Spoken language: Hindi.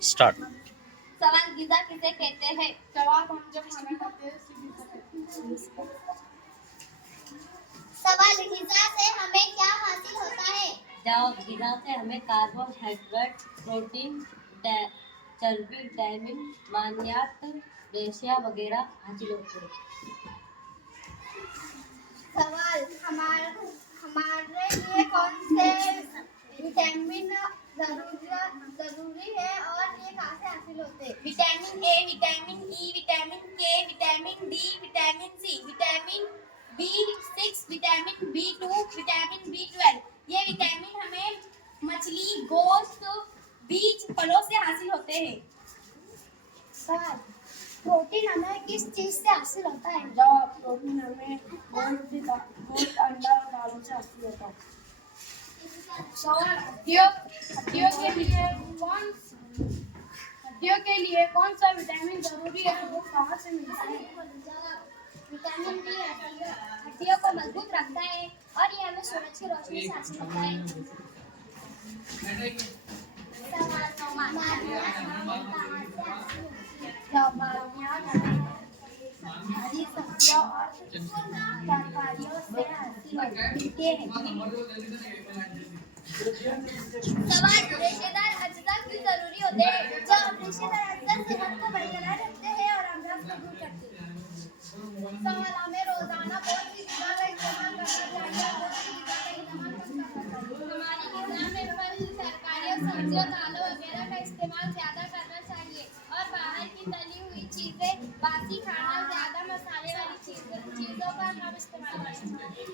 स्टार्ट। सवाल ग़िज़ा किसे कहते हैं? जवाब हम जब खाना खाते हैं सीधी सकते। सवाल ग़िज़ा से हमें क्या हासिल होता है? जवाब ग़िज़ा से हमें कार्बोहाइड्रेट, प्रोटीन, चर्बी, विटामिन, मादनियात, रेशा वगैरह हासिल होते हैं। सवाल हमारे लिए कौन से विटामिन जरूरी है और ये कहाँ से हासिल होते हैं? Vitamin A, vitamin E, vitamin K, vitamin D, vitamin C, vitamin B6, vitamin B2, vitamin B12। ये विटामिन हमें मछली, गोश्त, बीज, फलों से हासिल होते हैं। सवाल प्रोटीन हमें किस चीज से हासिल होता है? जवाब प्रोटीन हमें गोश्त, अंडा और दालों से हासिल होता है। सवाल हड्डियों के लिए कौन सा विटामिन जरूरी है, वो कहाँ से मिलता है? विटामिन डी हड्डियों को मजबूत रखता है और ये हमें सूरज की रोशनी से हासिल होता है। हरी सब्जियों और तरकारियों से हासिल होते हैं। सवाल रेशेदार अज्जा क्यों जरूरी होते हैं? रेशेदार अज्जा सेहत को बरकरार रखते हैं और अमराज को दूर करते हैं। सवाल हमें रोजाना कौन सी ग़िज़ा का इस्तेमाल करना चाहिए और कौन सी ग़िज़ा का इस्तेमाल कम करना चाहिए? हमारी ग़िज़ा में फल, तरकारियों, सब्जियों, दालों वगैरह का इस्तेमाल ज़्यादा करना चाहिए और बाहर की तली हुई चीज़ें, बासी खाना, ज़्यादा मसाले वाली चीज़ों का कम इस्तेमाल करना चाहिए।